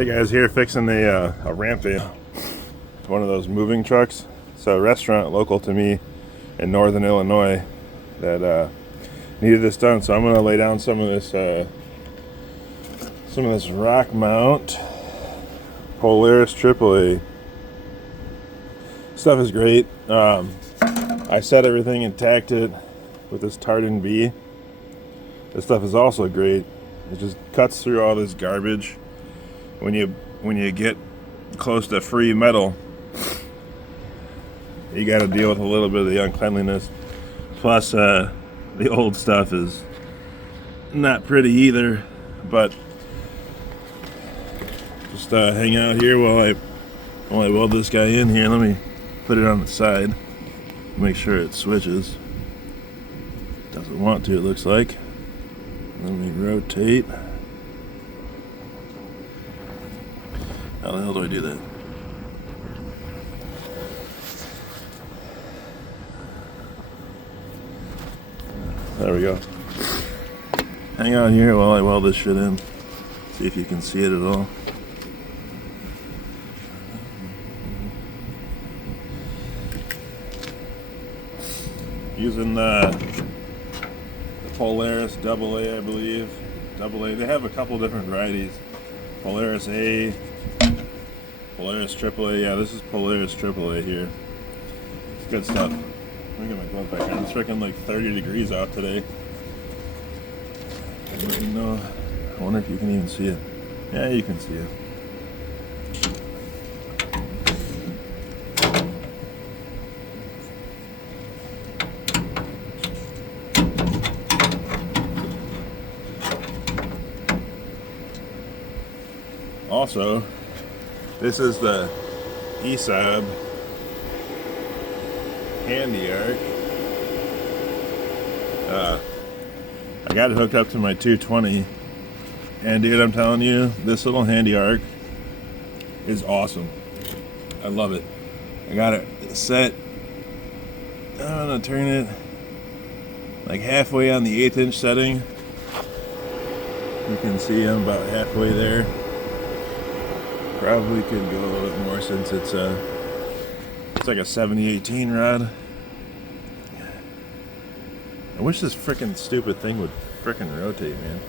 Hey guys, here fixing a ramp van. One of those moving trucks. It's a restaurant local to me in northern Illinois that needed this done. So I'm gonna lay down some of this Rockmount Polaris AAA. Stuff is great. I set everything and tacked it with this Tartan B. This stuff is also great. It just cuts through all this garbage. When you get close to free metal, you got to deal with a little bit of the uncleanliness. Plus, the old stuff is not pretty either. But just hang out here while I weld this guy in here. Let me put it on the side. Make sure it switches. Doesn't want to, it looks like. Let me rotate. How the hell do I do that? There we go. Hang out here while I weld this shit in. See if you can see it at all. Using the Polaris AA, I believe. AA. They have a couple different varieties. Polaris A, Polaris AAA. Yeah, this is Polaris AAA here. It's good stuff. Let me get my glove back on. It's freaking like 30 degrees out today. I wonder if you can even see it. Yeah, you can see it. Also, this is the ESAB handyarc. I got it hooked up to my 220, and dude, I'm telling you, this little handyarc is awesome. I love it. I got it set. I'm gonna turn it like halfway on the 1/8 inch setting. You can see I'm about halfway there. Probably could go a little bit more since it's like a 70-18 rod. I wish this frickin' stupid thing would frickin' rotate, man.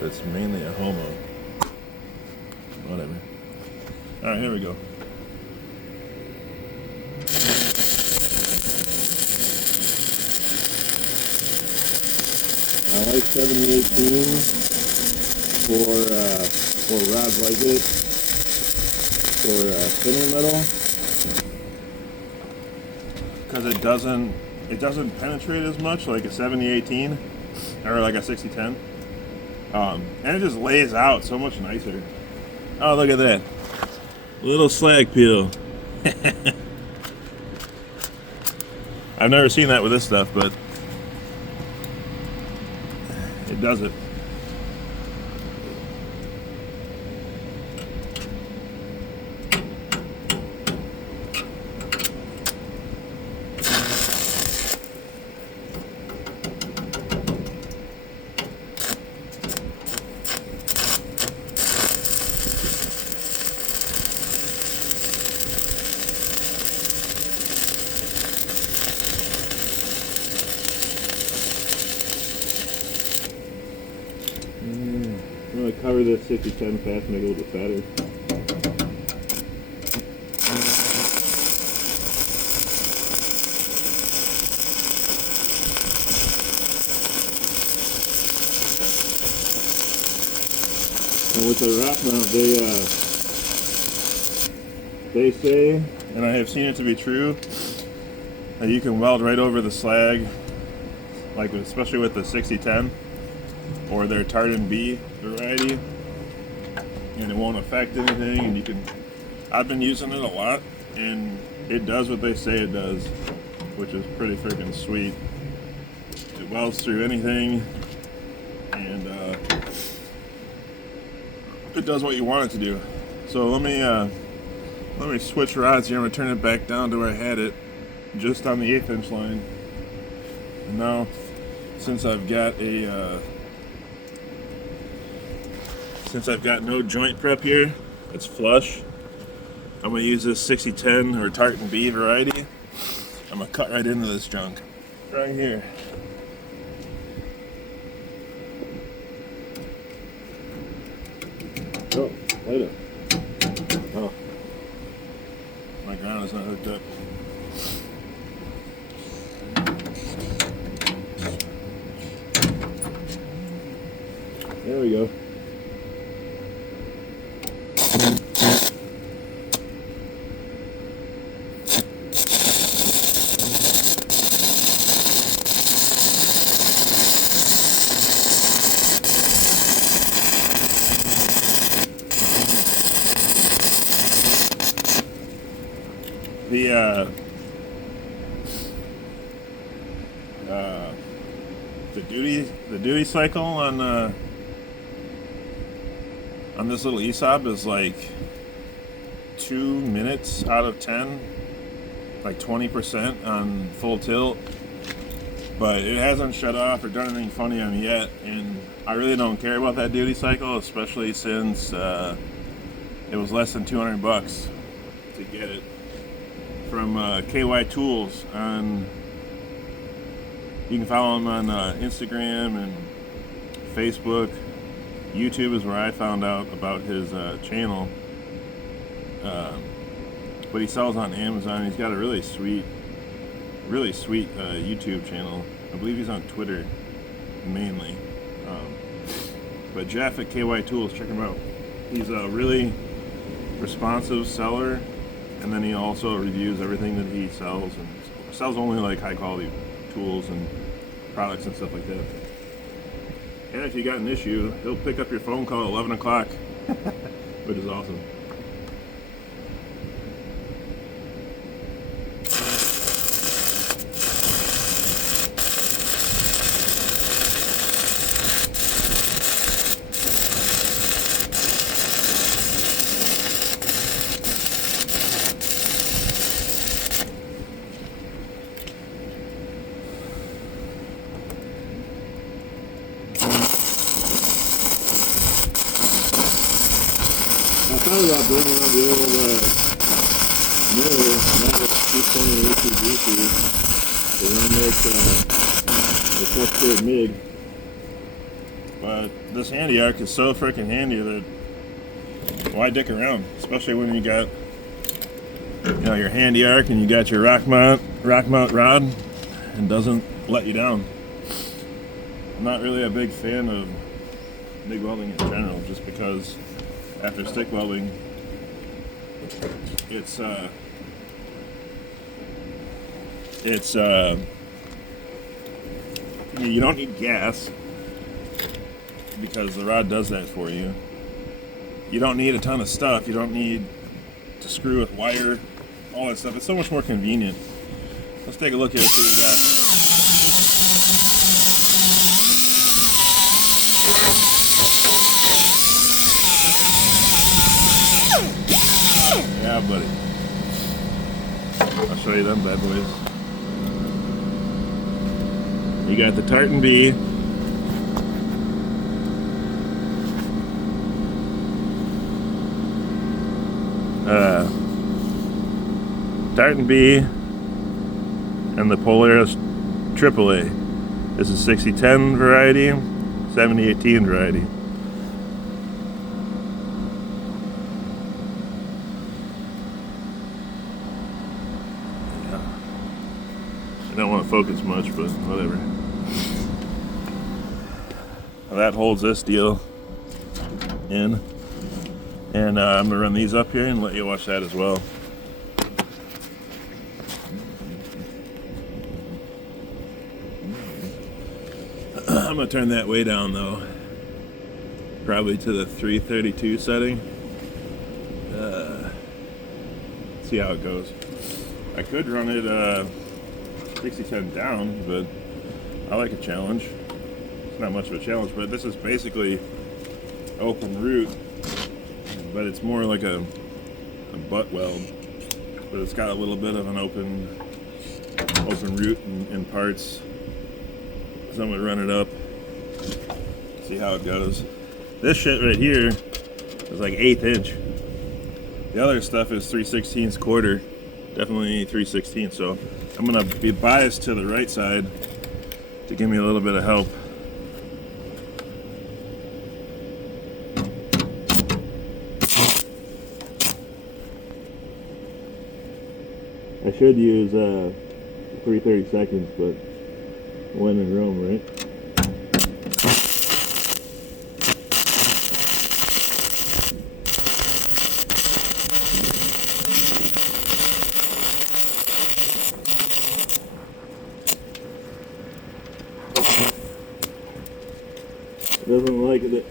But it's mainly a homo. Whatever. Alright, here we go. I like 70-18 for rods like this, for thinner metal, because it doesn't penetrate as much like a 70-18 or like a 60-10, and it just lays out so much nicer. Oh, look at that little slag peel. I've never seen that with this stuff, but it does it. I'm going to cover this 60-10 fast, make it a little bit fatter. And with the Rockmount, they say, and I have seen it to be true, that you can weld right over the slag, like especially with the 60-10 or their Tartan B variety, and it won't affect anything. And you can, I've been using it a lot, and it does what they say it does, which is pretty freaking sweet. It welds through anything, and it does what you want it to do. So let me switch rods here. I'm gonna turn it back down to where I had it, just on the 1/8 inch line. And now, since I've got a since I've got no joint prep here, it's flush. I'm gonna use this 6010 or Tartan B variety. I'm gonna cut right into this junk. Right here. Oh, wait up. Oh. My ground is not hooked up. There we go. The duty cycle on this little ESOP is like 2 minutes out of 10, like 20% on full tilt, but it hasn't shut off or done anything funny on me yet, and I really don't care about that duty cycle, especially since it was less than 200 bucks to get it from KY Tools. You can follow him on Instagram and Facebook. YouTube is where I found out about his channel. But he sells on Amazon. He's got a really sweet YouTube channel. I believe he's on Twitter mainly. But Jeff at KY Tools, check him out. He's a really responsive seller, and then he also reviews everything that he sells, and sells only like high quality tools and products and stuff like that. And if you got an issue, he'll pick up your phone call at 11 o'clock, which is awesome. I thought about bringing out the old mirror, now it's 220 ACDC, to run this the MIG. But this handyarc is so freaking handy that why dick around? Especially when you got, your handyarc and you got your Rockmount rod, and doesn't let you down. I'm not really a big fan of MIG welding in general, just because after stick welding, it's you don't need gas because the rod does that for you. You don't need a ton of stuff. You don't need to screw with wire, all that stuff. It's so much more convenient. Let's take a look at what we got. Yeah, buddy. I'll show you them bad boys. You got the Tartan B. Tartan B and the Polaris AAA. This is 6010 variety, 7018 variety. I don't want to focus much, but whatever. Now that holds this deal in, and I'm gonna run these up here and let you watch that as well. I'm gonna turn that way down though, probably to the 332 setting. See how it goes. I could run it 6010 down, but I like a challenge. It's not much of a challenge, but this is basically open root, but it's more like a butt weld, but it's got a little bit of an open root in parts. So I'm gonna run it up, see how it goes. This shit right here is like 1/8 inch. The other stuff is 3/16 quarter, definitely 3/16. So I'm gonna be biased to the right side to give me a little bit of help. I should use 3/32, but when in Rome, right?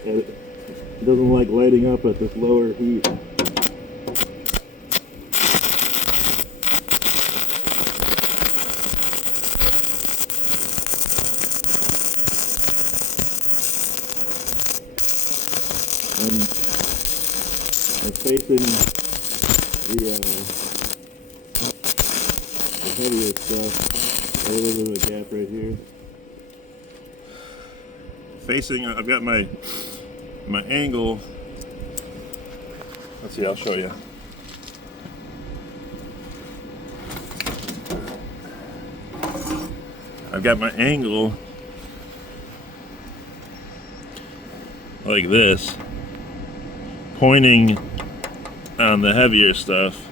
It doesn't like lighting up at this lower heat. I'm facing the heavier stuff. A little bit of a gap right here. Facing, I've got my angle. Let's see, I'll show you. I've got my angle like this, pointing on the heavier stuff,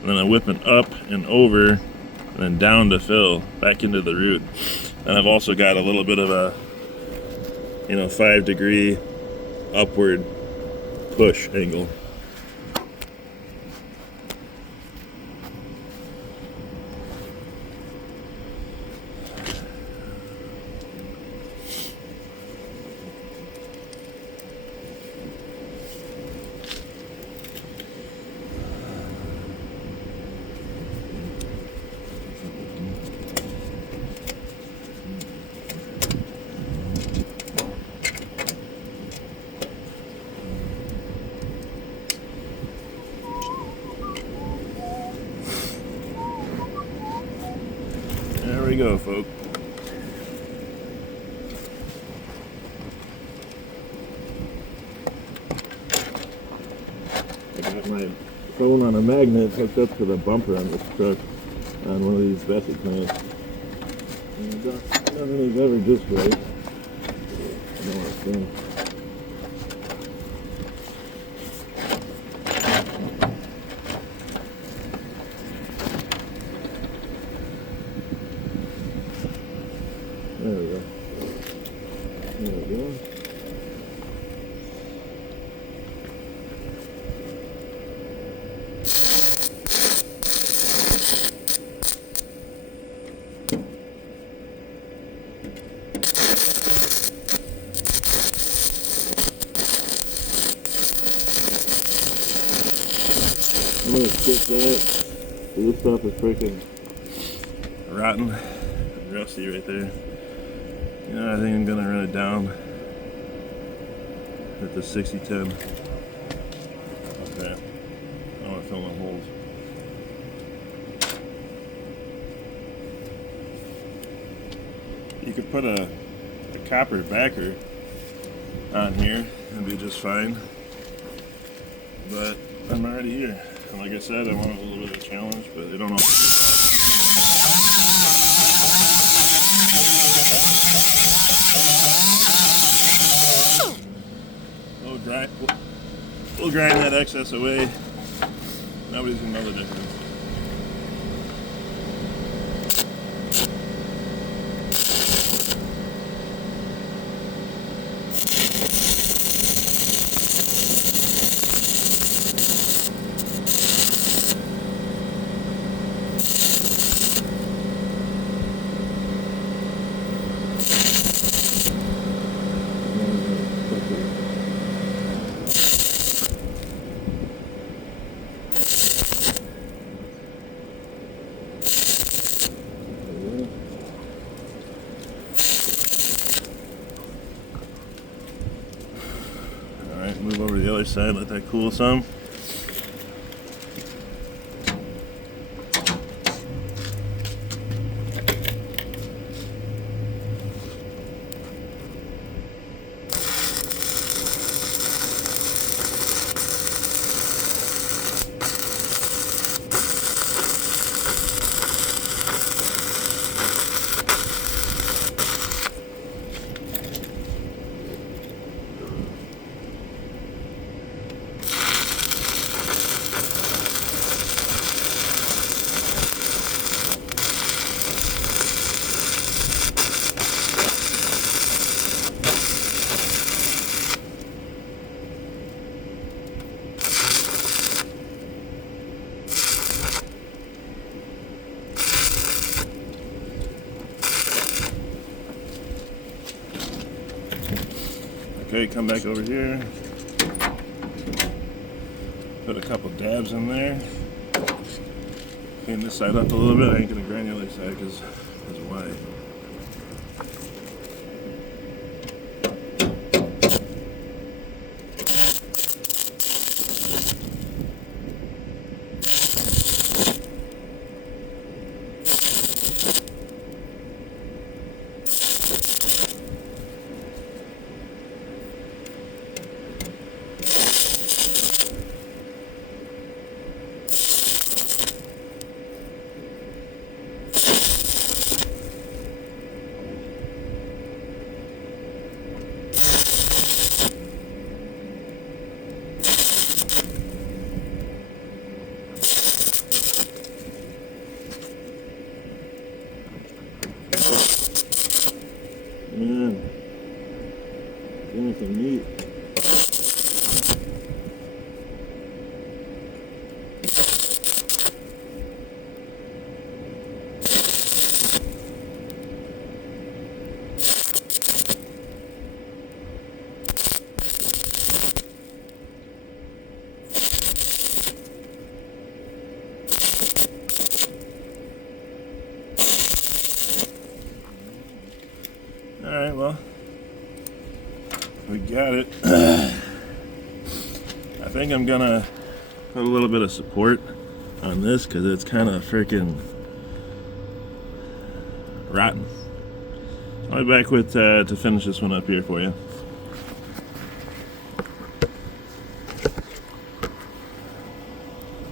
and then I'm whipping up and over, and then down to fill, back into the root. And I've also got a little bit of a 5-degree upward push angle. There we go, folks. I got my phone on a magnet hooked up to the bumper on this truck on one of these Bessie plants. And nothing is ever just right. I know what I'm saying. There we go. There we go. I'm gonna skip that. This stuff is freaking rotten, rusty right there. I think I'm gonna run it down at the 6010. Okay, I want to fill in holes. You could put a copper backer on here and be just fine, but I'm already here. And like I said, I want a little bit of a challenge, but I don't know if we'll grind that excess away. Nobody's gonna know the difference. Move over to the other side, let that cool some. Okay, come back over here. Put a couple dabs in there. Clean this side up a little bit. I ain't gonna granulate side because it's wide. Man, give me some meat. Alright, well, we got it. I think I'm gonna put a little bit of support on this because it's kind of freaking rotten. I'll be back with to finish this one up here for you.